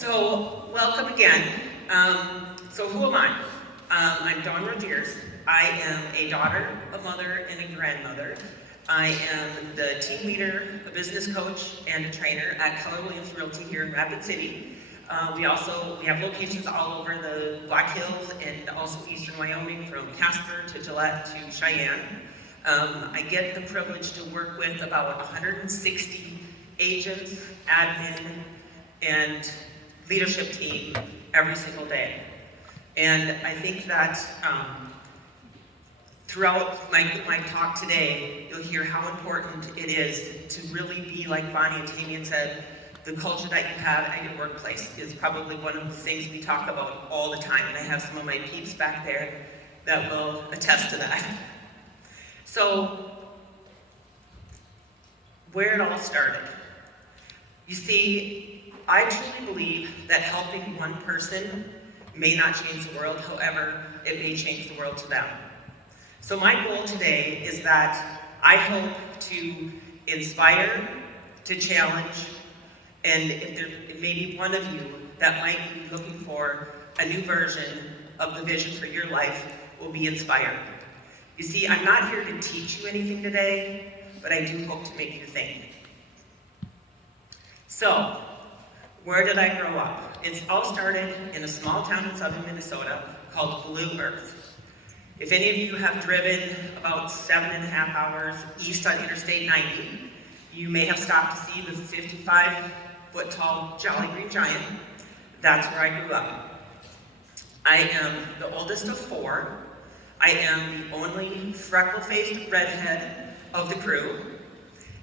So, welcome again. So who am I? I'm Dawn Roegiers. I am a daughter, a mother, and a grandmother. I am the team leader, a business coach, and a trainer at Keller Williams Realty here in Rapid City. We have locations all over the Black Hills and also eastern Wyoming, from Casper to Gillette to Cheyenne. I get the privilege to work with about 160 agents, admin, and leadership team every single day. And I think that throughout my talk today, you'll hear how important it is to really be, like Bonnie and Tamian said, the culture that you have at your workplace is probably one of the things we talk about all the time. And I have some of my peeps back there that will attest to that. So, where it all started. You see, I truly believe that helping one person may not change the world, however, it may change the world to them. So my goal today is that I hope to inspire, to challenge, and if there may be one of you that might be looking for a new version of the vision for your life, will be inspired. You see, I'm not here to teach you anything today, but I do hope to make you think. So, where did I grow up? It all started in a small town in southern Minnesota called Blue Earth. If any of you have driven about 7.5 hours east on Interstate 90, you may have stopped to see the 55-foot tall Jolly Green Giant. That's where I grew up. I am the oldest of 4. I am the only freckle-faced redhead of the crew.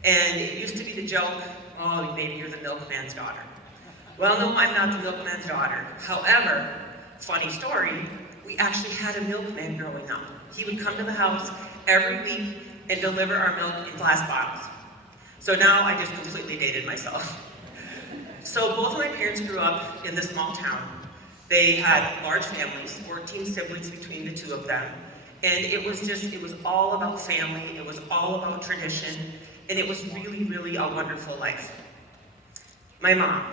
And it used to be the joke, oh, maybe you're the milkman's daughter. Well, no, I'm not the milkman's daughter. However, funny story, we actually had a milkman growing up. He would come to the house every week and deliver our milk in glass bottles. So now I just completely dated myself. So both of my parents grew up in this small town. They had large families, 14 siblings between the two of them. And it was all about family, it was all about tradition, and it was really, really a wonderful life. My mom,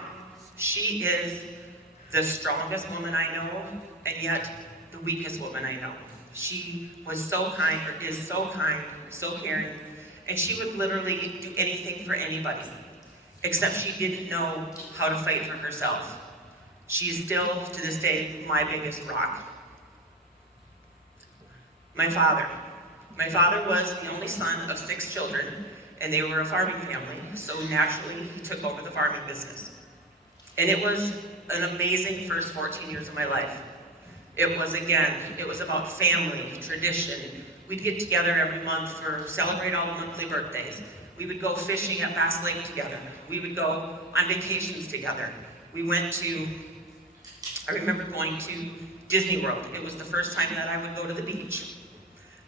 she is the strongest woman I know, and yet the weakest woman I know. She was so kind, or is so kind, so caring, and she would literally do anything for anybody, except she didn't know how to fight for herself. She is still, to this day, my biggest rock. My father was the only son of 6 children, and they were a farming family, so naturally he took over the farming business. And it was an amazing first 14 years of my life. It was about family, tradition. We'd get together every month celebrate all the monthly birthdays. We would go fishing at Bass Lake together. We would go on vacations together. I remember going to Disney World. It was the first time that I would go to the beach.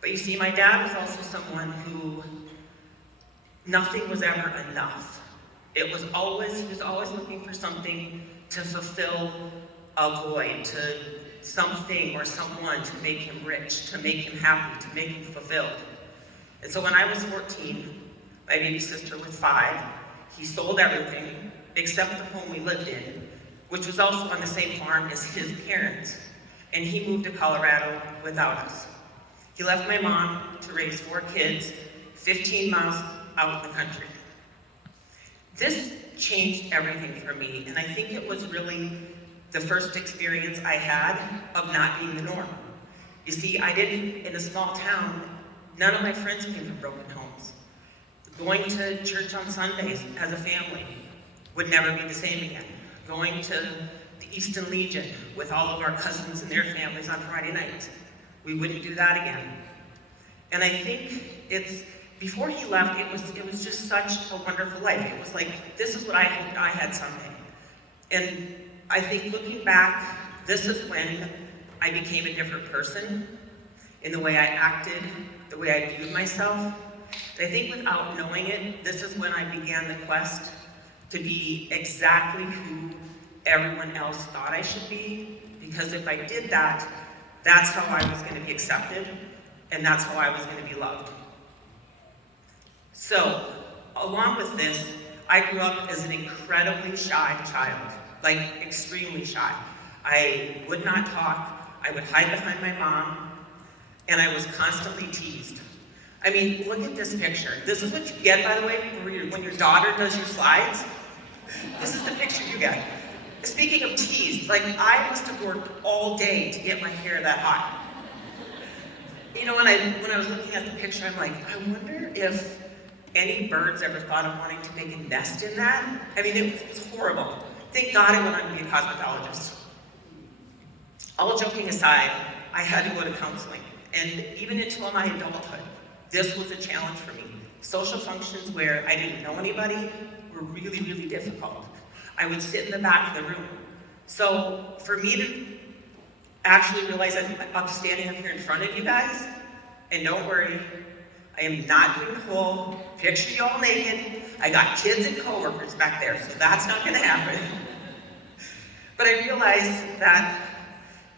But you see, my dad was also someone who nothing was ever enough. He was always looking for something to fulfill a void, to something or someone to make him rich, to make him happy, to make him fulfilled. And so when I was 14, my baby sister was 5, he sold everything except the home we lived in, which was also on the same farm as his parents, and he moved to Colorado without us. He left my mom to raise 4 kids, 15 miles out in the country. This changed everything for me, and I think it was really the first experience I had of not being the norm. You see, in a small town, none of my friends came from broken homes. Going to church on Sundays as a family would never be the same again. Going to the Easton Legion with all of our cousins and their families on Friday nights, we wouldn't do that again. And I think before he left, it was just such a wonderful life. It was like, this is what I hoped I had someday. And I think looking back, this is when I became a different person in the way I acted, the way I viewed myself. And I think without knowing it, this is when I began the quest to be exactly who everyone else thought I should be. Because if I did that, that's how I was going to be accepted, and that's how I was going to be loved. So, along with this, I grew up as an incredibly shy child. like extremely shy. I would not talk, I would hide behind my mom, and I was constantly teased. I mean, look at this picture. This is what you get, by the way, when your daughter does your slides. This is the picture you get. Speaking of teased, like I must have worked all day to get my hair that high. You know, when I was looking at the picture, I'm like, I wonder if any birds ever thought of wanting to make a nest in that. I mean, it was horrible. Thank God I went on to be a cosmetologist. All joking aside, I had to go to counseling. And even into my adulthood, this was a challenge for me. Social functions where I didn't know anybody were really, really difficult. I would sit in the back of the room. So for me to actually realize I'm standing up here in front of you guys, and don't worry, I am not doing the whole picture you all naked. I got kids and coworkers back there, so that's not gonna happen. But I realized that,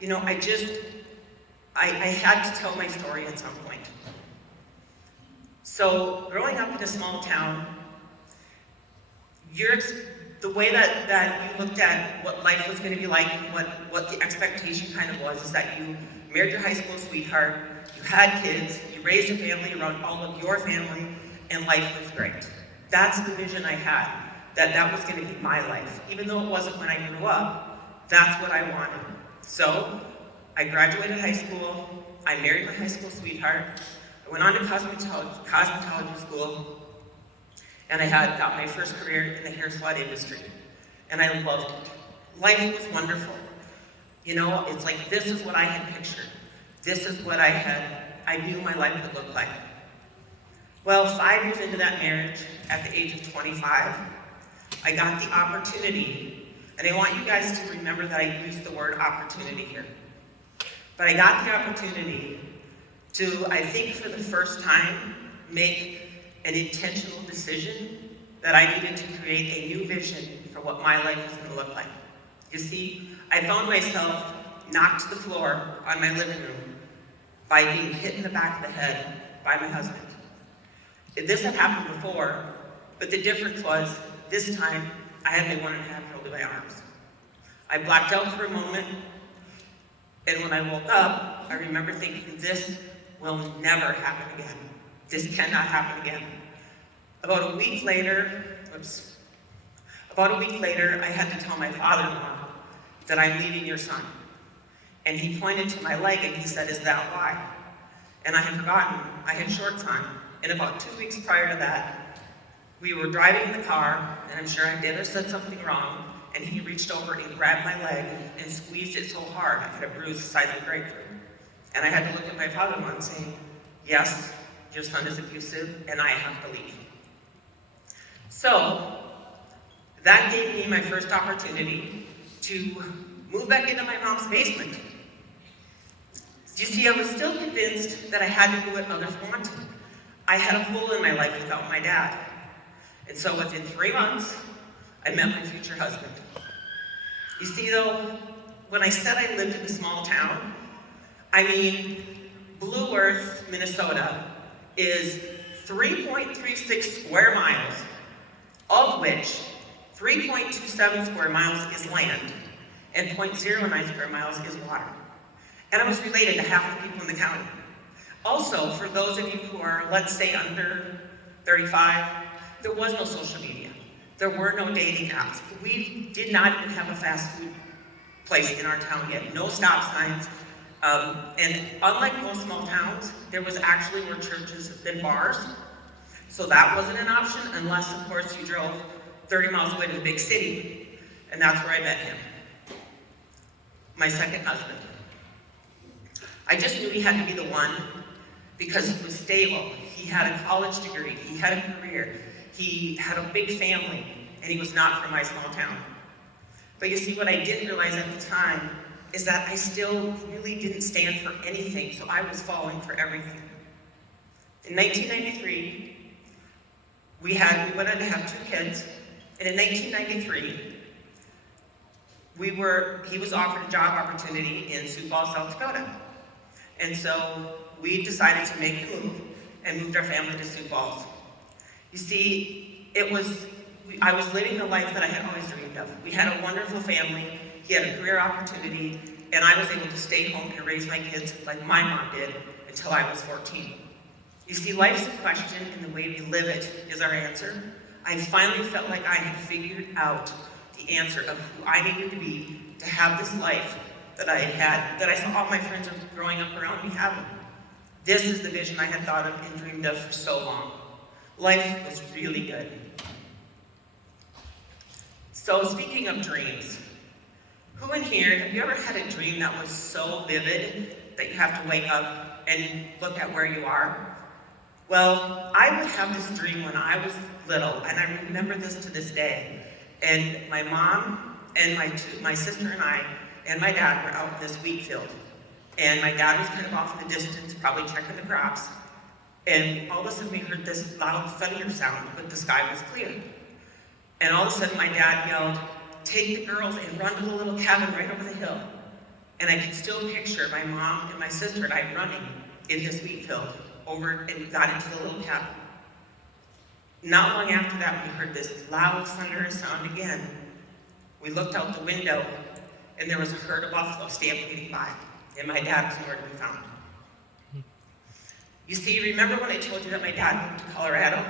you know, I had to tell my story at some point. So growing up in a small town, the way that you looked at what life was going to be like and what the expectation kind of was is that you married your high school sweetheart, you had kids, you raised a family around all of your family, and life was great. That's the vision I had, that was going to be my life. Even though it wasn't when I grew up, that's what I wanted. So I graduated high school, I married my high school sweetheart, I went on to cosmetology school, and I got my first career in the hair salon industry. And I loved it. Life was wonderful. You know, it's like, this is what I had pictured. This is what I knew my life would look like. Well, 5 years into that marriage, at the age of 25, I got the opportunity, and I want you guys to remember that I used the word opportunity here. But I got the opportunity to, I think for the first time, make an intentional decision that I needed to create a new vision for what my life was going to look like. You see, I found myself knocked to the floor on my living room by being hit in the back of the head by my husband. This had happened before, but the difference was, this time, I had my 1.5-year-old in my arms. I blacked out for a moment, and when I woke up, I remember thinking, this will never happen again. This cannot happen again. About a week later, I had to tell my father-in-law that I'm leaving your son. And he pointed to my leg and he said, is that why? And I had forgotten, I had shorts on. And about 2 weeks prior to that, we were driving in the car, and I'm sure I did or said something wrong, and he reached over and grabbed my leg and squeezed it so hard I had a bruise the size of a grapefruit. And I had to look at my father-in-law and say, yes, your son is abusive, and I have to leave. So, that gave me my first opportunity to move back into my mom's basement. You see, I was still convinced that I had to do what others wanted. I had a hole in my life without my dad. And so within 3 months, I met my future husband. You see, though, when I said I lived in a small town, I mean, Blue Earth, Minnesota is 3.36 square miles, of which 3.27 square miles is land, and 0.09 square miles is water. And I was related to half the people in the county. Also, for those of you who are, let's say, under 35, there was no social media. There were no dating apps. We did not even have a fast food place in our town yet. No stop signs. And unlike most small towns, there was actually more churches than bars. So that wasn't an option unless, of course, you drove 30 miles away to the big city. And that's where I met him. My second husband. I just knew he had to be the one because he was stable. He had a college degree. He had a career. He had a big family. And he was not from my small town. But you see, what I didn't realize at the time is that I still really didn't stand for anything, so I was falling for everything. In 1993, we went on to have 2 kids, and in 1993, he was offered a job opportunity in Sioux Falls, South Dakota. And so we decided to make the move and moved our family to Sioux Falls. You see, it was I was living the life that I had always dreamed of. We had a wonderful family, he had a career opportunity, and I was able to stay home and raise my kids like my mom did until I was 14. You see, life's a question, and the way we live it is our answer. I finally felt like I had figured out the answer of who I needed to be to have this life that I had, that I saw all my friends growing up around me having. This is the vision I had thought of and dreamed of for so long. Life was really good. So speaking of dreams, who in here, have you ever had a dream that was so vivid that you have to wake up and look at where you are? Well, I would have this dream when I was little, and I remember this to this day. And my mom and my sister and I and my dad were out in this wheat field. And my dad was kind of off in the distance, probably checking the crops. And all of a sudden we heard this loud thunder sound, but the sky was clear. And all of a sudden my dad yelled, "Take the girls and run to the little cabin right over the hill." And I can still picture my mom and my sister and I running in this wheat field over and got into the little cabin. Not long after that, we heard this loud thunderous sound again. We looked out the window, and there was a herd of buffalo stampeding by, and my dad was nowhere to be found. You see, remember when I told you that my dad moved to Colorado?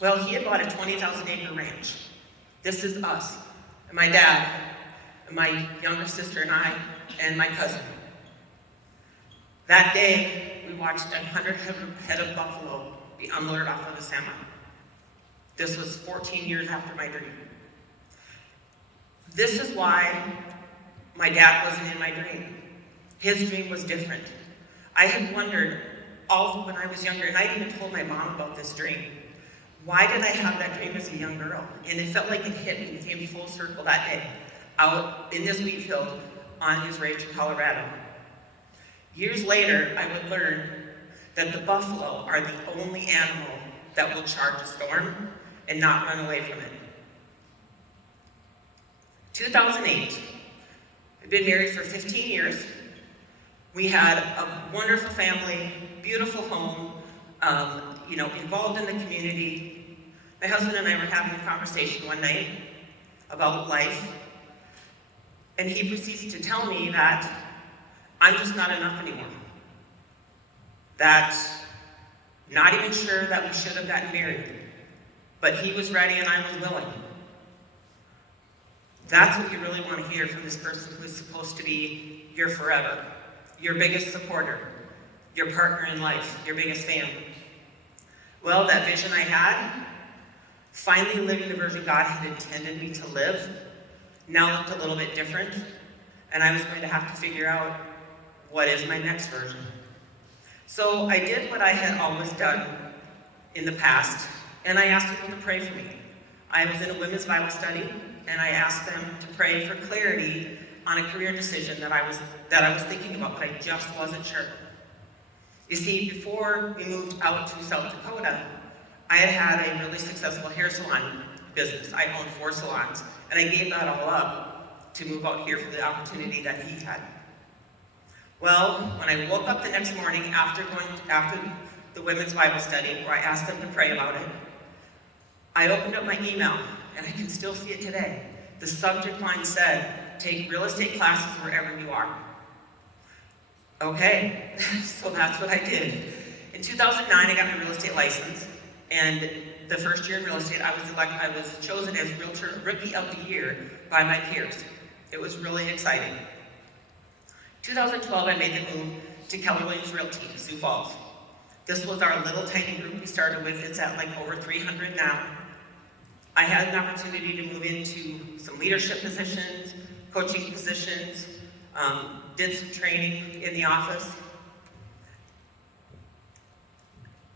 Well, he had bought a 20,000-acre ranch. This is us, and my dad, and my younger sister and I, and my cousin. That day, we watched 100 head of buffalo be unloaded off of the semi. This was 14 years after my dream. This is why my dad wasn't in my dream. His dream was different. I had wondered all when I was younger, and I even told my mom about this dream. Why did I have that dream as a young girl? And it felt like it hit me, it came full circle that day, out in this wheat field on his ranch in Colorado. Years later, I would learn that the buffalo are the only animal that will charge a storm and not run away from it. 2008, I've been married for 15 years. We had a wonderful family, beautiful home, involved in the community. My husband and I were having a conversation one night about life, and he proceeds to tell me that I'm just not enough anymore. That not even sure that we should have gotten married, but he was ready and I was willing. That's what you really want to hear from this person who is supposed to be your forever, your biggest supporter, your partner in life, your biggest fan. Well, that vision I had, finally living the version God had intended me to live, now looked a little bit different, and I was going to have to figure out what is my next version. So I did what I had always done in the past, and I asked people to pray for me. I was in a women's Bible study, and I asked them to pray for clarity on a career decision that I was thinking about, but I just wasn't sure. You see, before we moved out to South Dakota, I had a really successful hair salon business. I owned 4 salons, and I gave that all up to move out here for the opportunity that he had. Well, when I woke up the next morning after the women's Bible study, where I asked them to pray about it, I opened up my email, and I can still see it today. The subject line said, "Take real estate classes wherever you are." Okay, so that's what I did. In 2009, I got my real estate license, and the first year in real estate, I was chosen as Realtor Rookie of the Year by my peers. It was really exciting. 2012, I made the move to Keller Williams Realty, Sioux Falls. This was our little tiny group we started with. It's at like over 300 now. I had an opportunity to move into some leadership positions, coaching positions, did some training in the office.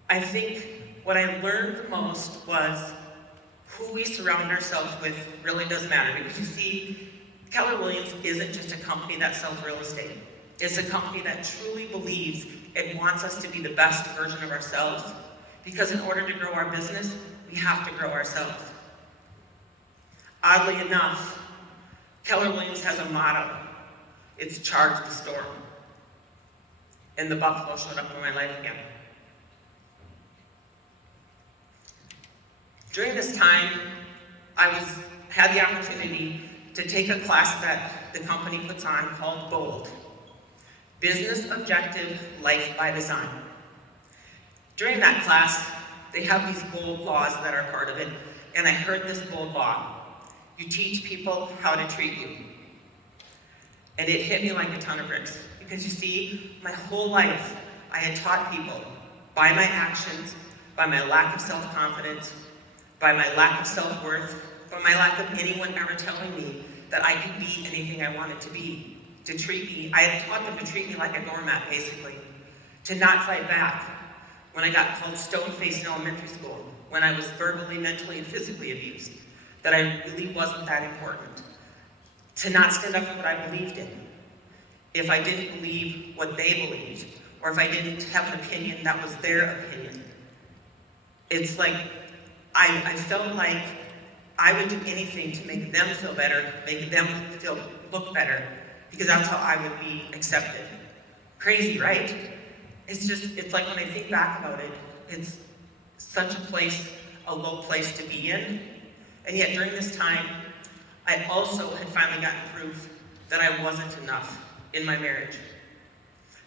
I think what I learned the most was who we surround ourselves with really does matter, because you see, Keller Williams isn't just a company that sells real estate. It's a company that truly believes and wants us to be the best version of ourselves, because in order to grow our business, we have to grow ourselves. Oddly enough, Keller Williams has a motto. It's "Charge the storm." And the buffalo showed up in my life again. During this time, had the opportunity to take a class that the company puts on called BOLD, Business Objective Life by Design. During that class, they have these bold laws that are part of it, and I heard this bold law: you teach people how to treat you. And it hit me like a ton of bricks, because you see, my whole life, I had taught people by my actions, by my lack of self-confidence, by my lack of self-worth, by my lack of anyone ever telling me that I could be anything I wanted to be, to treat me. I had taught them to treat me like a doormat, basically, to not fight back when I got called stone-faced in elementary school, when I was verbally, mentally, and physically abused, that I really wasn't that important, to not stand up for what I believed in. If I didn't believe what they believed, or if I didn't have an opinion that was their opinion. It's like, I felt like I would do anything to make them feel better, make them look better, because that's how I would be accepted. Crazy, right? It's like when I think back about it, it's such a low place to be in. And yet during this time, I also had finally gotten proof that I wasn't enough in my marriage.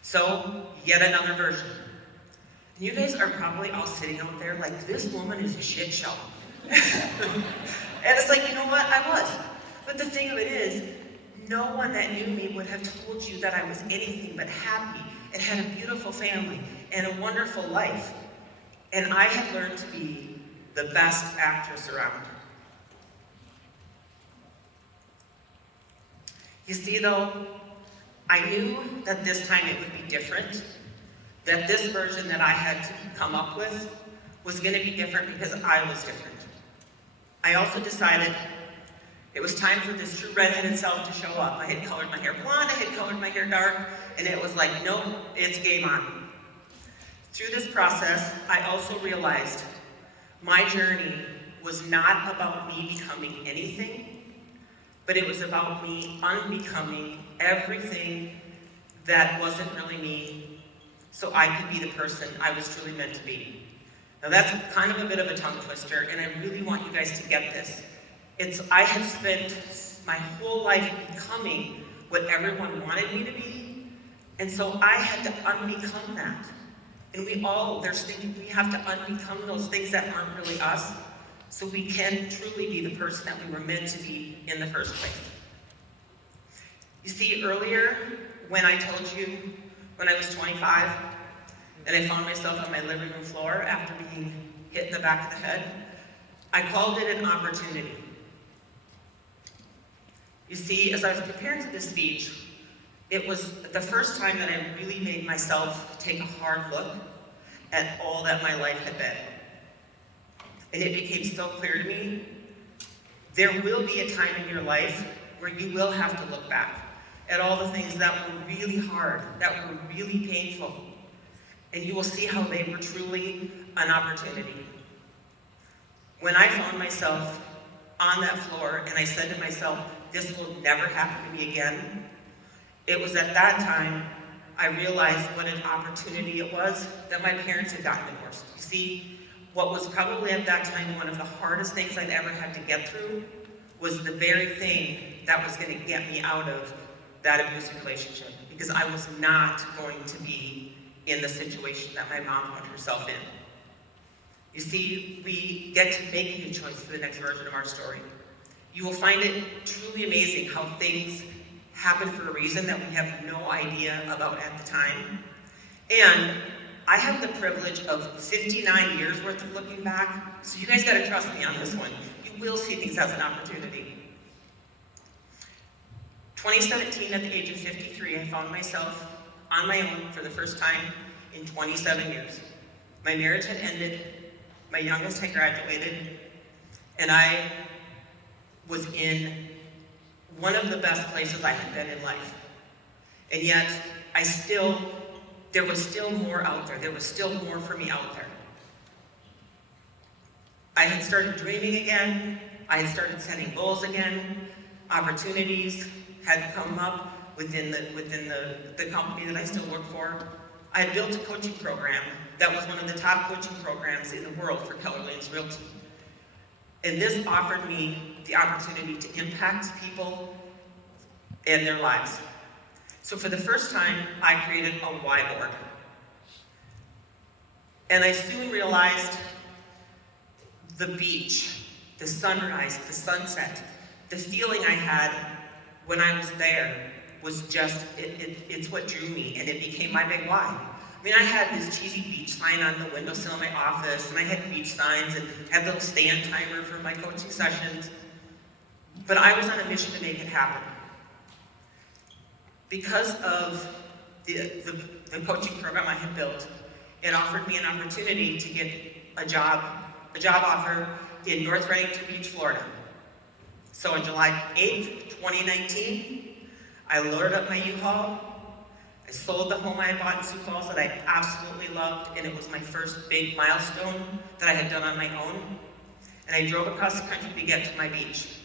So, yet another version. And you guys are probably all sitting out there like, this woman is a shit show. And it's like, you know what? I was. But the thing of it is, no one that knew me would have told you that I was anything but happy and had a beautiful family and a wonderful life. And I had learned to be the best actress around. You see, though, I knew that this time it would be different, that this version that I had to come up with was going to be different because I was different. I also decided it was time for this true redheaded self to show up. I had colored my hair blonde, I had colored my hair dark, and it was like, nope, it's game on. Through this process, I also realized my journey was not about me becoming anything, but it was about me unbecoming everything that wasn't really me, so I could be the person I was truly meant to be. Now that's kind of a bit of a tongue twister, and I really want you guys to get this. I had spent my whole life becoming what everyone wanted me to be, and so I had to unbecome that. And we have to unbecome those things that aren't really us, so we can truly be the person that we were meant to be in the first place. You see, earlier, when I told you, when I was 25, and I found myself on my living room floor after being hit in the back of the head, I called it an opportunity. You see, as I was preparing for this speech, it was the first time that I really made myself take a hard look at all that my life had been. And it became so clear to me, there will be a time in your life where you will have to look back at all the things that were really hard, that were really painful, and you will see how they were truly an opportunity. When I found myself on that floor and I said to myself, this will never happen to me again, it was at that time I realized what an opportunity it was that my parents had gotten divorced. You see, what was probably at that time one of the hardest things I'd ever had to get through was the very thing that was going to get me out of that abusive relationship, because I was not going to be in the situation that my mom put herself in. You see, we get to make a new choice for the next version of our story. You will find it truly amazing how things happen for a reason that we have no idea about at the time. And I have the privilege of 59 years worth of looking back, so you guys gotta trust me on this one. You will see things as an opportunity. 2017, at the age of 53, I found myself on my own for the first time in 27 years. My marriage had ended, my youngest had graduated, and I was in one of the best places I had been in life. And yet, there was still more out there. There was still more for me out there. I had started dreaming again. I had started setting goals again. Opportunities had come up within the company that I still work for. I had built a coaching program that was one of the top coaching programs in the world for Keller Williams Realty. And this offered me the opportunity to impact people and their lives. So for the first time, I created a why board. And I soon realized the beach, the sunrise, the sunset, the feeling I had when I was there was just, it's what drew me, and it became my big why. I mean, I had this cheesy beach sign on the windowsill of my office, and I had beach signs, and had a little stand timer for my coaching sessions. But I was on a mission to make it happen. Because of the coaching program I had built, it offered me an opportunity to get a job offer in North Remington Beach, Florida. So on July 8th, 2019, I loaded up my U-Haul. I sold the home I had bought in Sioux Falls that I absolutely loved, and it was my first big milestone that I had done on my own. And I drove across the country to get to my beach.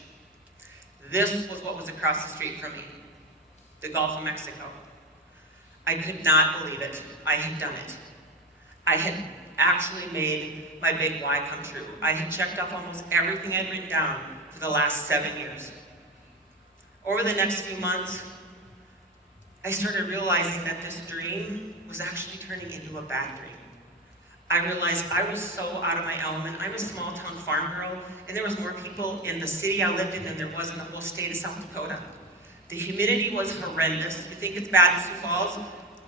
This was what was across the street from me, the Gulf of Mexico. I could not believe it. I had done it. I had actually made my big why come true. I had checked off almost everything I'd written down for the last 7 years. Over the next few months, I started realizing that this dream was actually turning into a bad dream. I realized I was so out of my element. I'm a small town farm girl, and there was more people in the city I lived in than there was in the whole state of South Dakota. The humidity was horrendous. You think it's bad in Sioux Falls?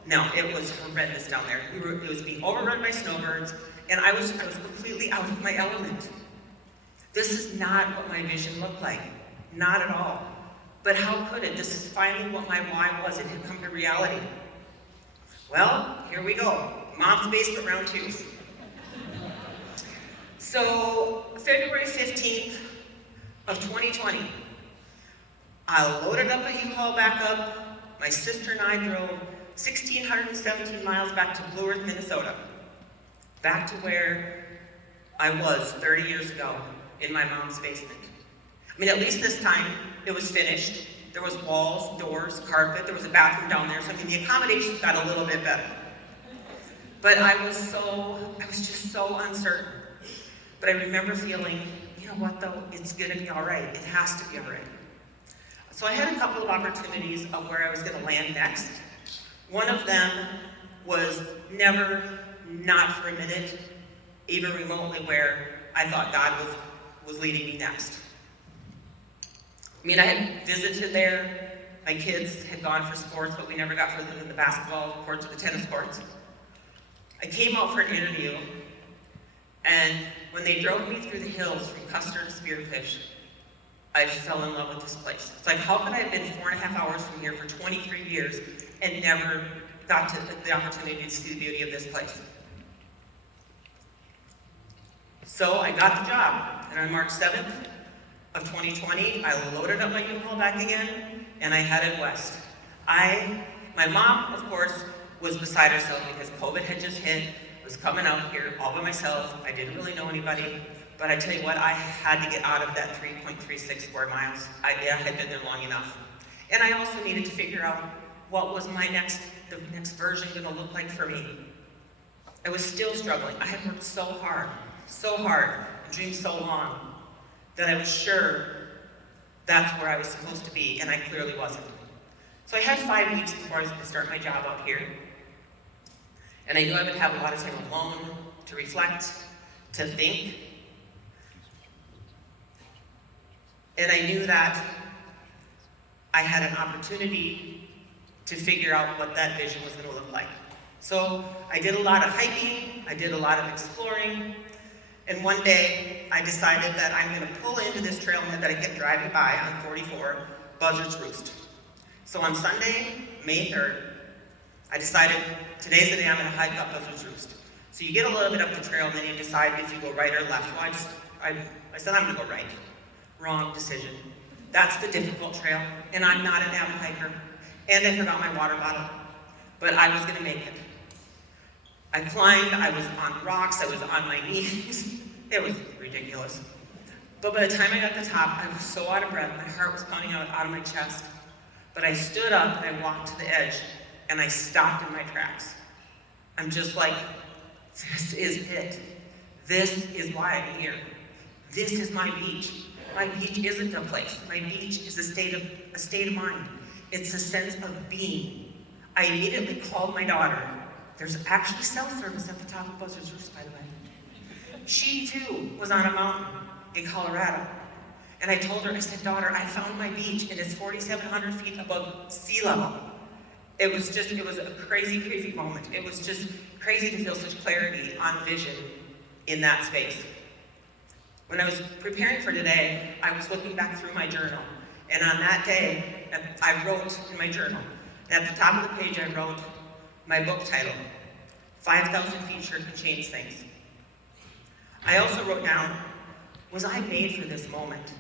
No, it was horrendous down there. It was being overrun by snowbirds, and I was completely out of my element. This is not what my vision looked like. Not at all. But how could it? This is finally what my why was. It had come to reality. Well, here we go. Mom's basement round 2. So, February 15th of 2020, I loaded up a U-Haul back up. My sister and I drove 1,617 miles back to Blue Earth, Minnesota. Back to where I was 30 years ago in my mom's basement. I mean, at least this time it was finished. There was walls, doors, carpet, there was a bathroom down there. So I mean, the accommodations got a little bit better. But I was just so uncertain. But I remember feeling, you know what though, it's gonna be all right. It has to be all right. So I had a couple of opportunities of where I was gonna land next. One of them was never, not for a minute, even remotely where I thought God was leading me next. I mean, I had visited there. My kids had gone for sports, but we never got further than the basketball courts or the tennis courts. I came out for an interview, and when they drove me through the hills from Custer to Spearfish, I fell in love with this place. It's like, how could I have been 4.5 hours from here for 23 years and never got to the opportunity to see the beauty of this place? So I got the job, and on March 7th of 2020, I loaded up my U-Haul back again, and I headed west. My mom, of course, was beside herself because COVID had just hit. I was coming out here all by myself. I didn't really know anybody. But I tell you what, I had to get out of that 3.36 square miles. I had been there long enough. And I also needed to figure out what was the next version gonna look like for me. I was still struggling. I had worked so hard, and dreamed so long, that I was sure that's where I was supposed to be, and I clearly wasn't. So I had 5 weeks before I was gonna start my job out here. And I knew I would have a lot of time alone to reflect, to think. And I knew that I had an opportunity to figure out what that vision was gonna look like. So I did a lot of hiking, I did a lot of exploring, and one day I decided that I'm gonna pull into this trailhead that I kept driving by on 44, Buzzard's Roost. So on Sunday, May 3rd, I decided today's the day I'm gonna hike up Buzzard's Roost. So you get a little bit up the trail and then you decide if you go right or left. Well, I said I'm gonna go right. Wrong decision. That's the difficult trail, and I'm not an avid hiker. And I forgot my water bottle, but I was gonna make it. I climbed, I was on rocks, I was on my knees. It was ridiculous. But by the time I got to the top, I was so out of breath, my heart was pounding out of my chest. But I stood up and I walked to the edge, and I stopped in my tracks. I'm just like, this is it. This is why I'm here. This is my beach. My beach isn't a place. My beach is a state of mind. It's a sense of being. I immediately called my daughter. There's actually cell service at the top of Buzzards Roost, by the way. She too was on a mountain in Colorado. And I told her, I said, daughter, I found my beach and it's 4,700 feet above sea level. It was a crazy, crazy moment. It was just crazy to feel such clarity on vision in that space. When I was preparing for today, I was looking back through my journal. And on that day, I wrote in my journal. And at the top of the page, I wrote my book title, 5,000 Feet Sure Can Change Things. I also wrote down, was I made for this moment?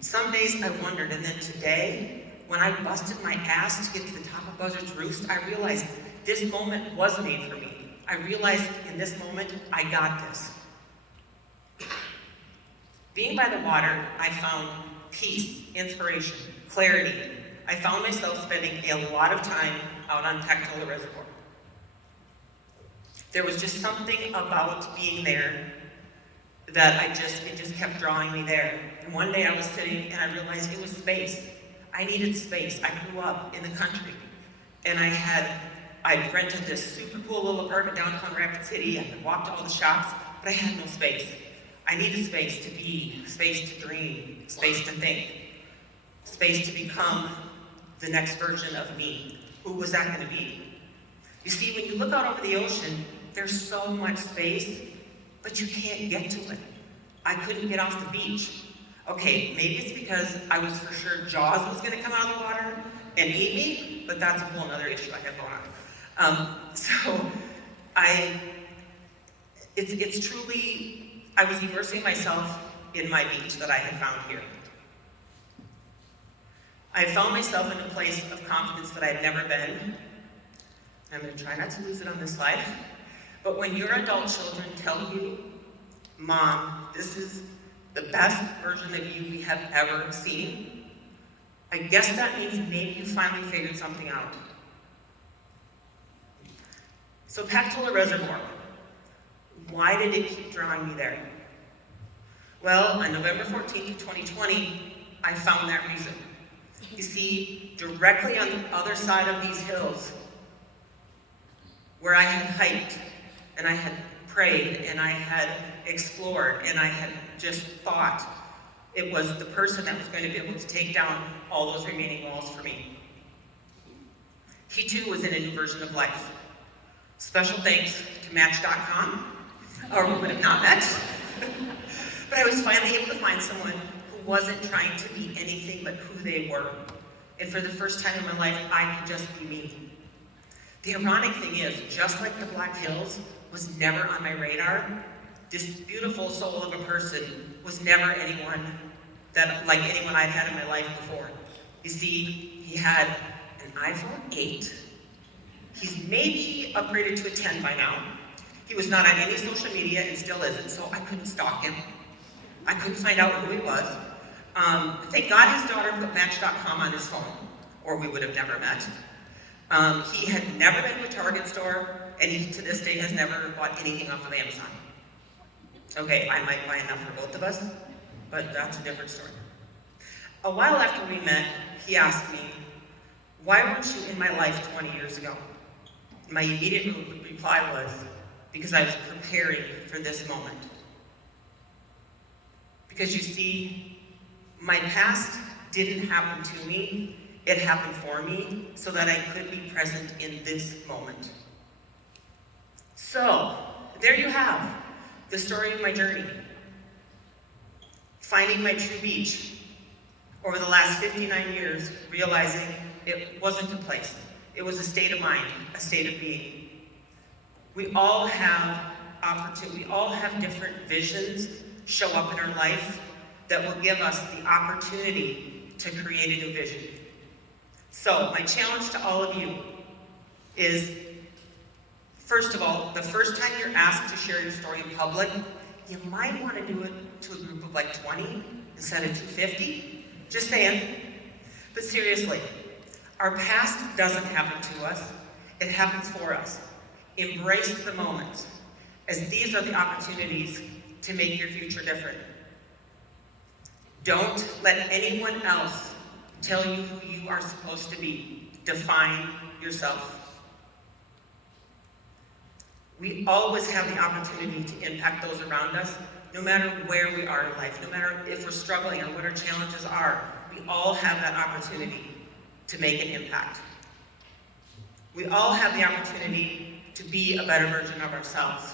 Some days I wondered, and then today, when I busted my ass to get to the top of Buzzards Roost, I realized this moment was made for me. I realized in this moment, I got this. Being by the water, I found peace, inspiration, clarity. I found myself spending a lot of time out on Keller Reservoir. There was just something about being there that it just kept drawing me there. And one day I was sitting and I realized it was space. I needed space. I grew up in the country. And I rented this super cool little apartment downtown Rapid City. I could walk to all the shops, but I had no space. I needed space to be, space to dream, space to think, space to become the next version of me. Who was that going to be? You see, when you look out over the ocean, there's so much space, but you can't get to it. I couldn't get off the beach. Okay, maybe it's because I was for sure Jaws was going to come out of the water and eat me, but that's a whole other issue I have going on. It's truly, I was immersing myself in my beach that I had found here. I found myself in a place of confidence that I had never been. I'm going to try not to lose it on this slide. But when your adult children tell you, Mom, this is the best version of you we have ever seen, I guess that means maybe you finally figured something out. So Keller Reservoir, why did it keep drawing me there? Well, on November 14th of 2020, I found that reason. You see, directly on the other side of these hills, where I had hiked, and I had prayed, and I had explored, and I had just thought, it was the person that was going to be able to take down all those remaining walls for me. He too was in a new version of life. Special thanks to Match.com, or we would have not met. But I was finally able to find someone who wasn't trying to be anything but who they were. And for the first time in my life, I could just be me. The ironic thing is, just like the Black Hills was never on my radar, this beautiful soul of a person was never anyone like anyone I'd had in my life before. You see, he had an iPhone 8. He's maybe upgraded to a 10 by now. He was not on any social media and still isn't, so I couldn't stalk him. I couldn't find out who he was. Thank God his daughter put Match.com on his phone, or we would have never met. He had never been to a Target store, and he, to this day, has never bought anything off of Amazon. Okay, I might buy enough for both of us, but that's a different story. A while after we met, he asked me, why weren't you in my life 20 years ago? My immediate reply was, because I was preparing for this moment. Because you see, my past didn't happen to me, it happened for me so that I could be present in this moment. So, there you have the story of my journey. Finding my true beach over the last 59 years, realizing it wasn't a place. It was a state of mind, a state of being. We all have opportunity, we all have different visions show up in our life that will give us the opportunity to create a new vision. So my challenge to all of you is, first of all, the first time you're asked to share your story in public, you might want to do it to a group of like 20 instead of 250. Just saying. But seriously, our past doesn't happen to us, it happens for us. Embrace the moment, as these are the opportunities to make your future different. Don't let anyone else tell you who you are supposed to be. Define yourself. We always have the opportunity to impact those around us, no matter where we are in life, no matter if we're struggling or what our challenges are. We all have that opportunity to make an impact. We all have the opportunity to be a better version of ourselves.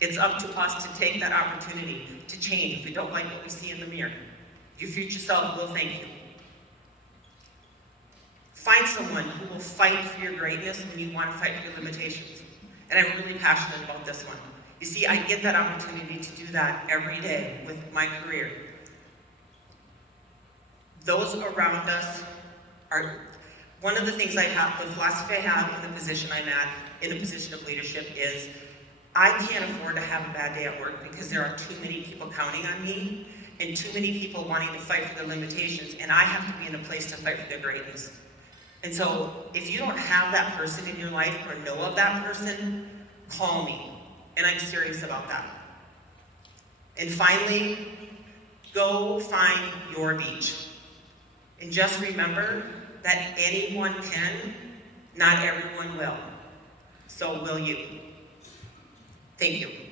It's up to us to take that opportunity to change if we don't like what we see in the mirror. Your future self will thank you. Find someone who will fight for your greatness when you want to fight for your limitations. And I'm really passionate about this one. You see, I get that opportunity to do that every day with my career. Those around us are, one of the things I have, the philosophy I have in the position I'm at, in a position of leadership, is I can't afford to have a bad day at work because there are too many people counting on me and too many people wanting to fight for their limitations, and I have to be in a place to fight for their greatness. And so, if you don't have that person in your life or know of that person, call me. And I'm serious about that. And finally, go find your beach. And just remember that anyone can, not everyone will. So will you. Thank you.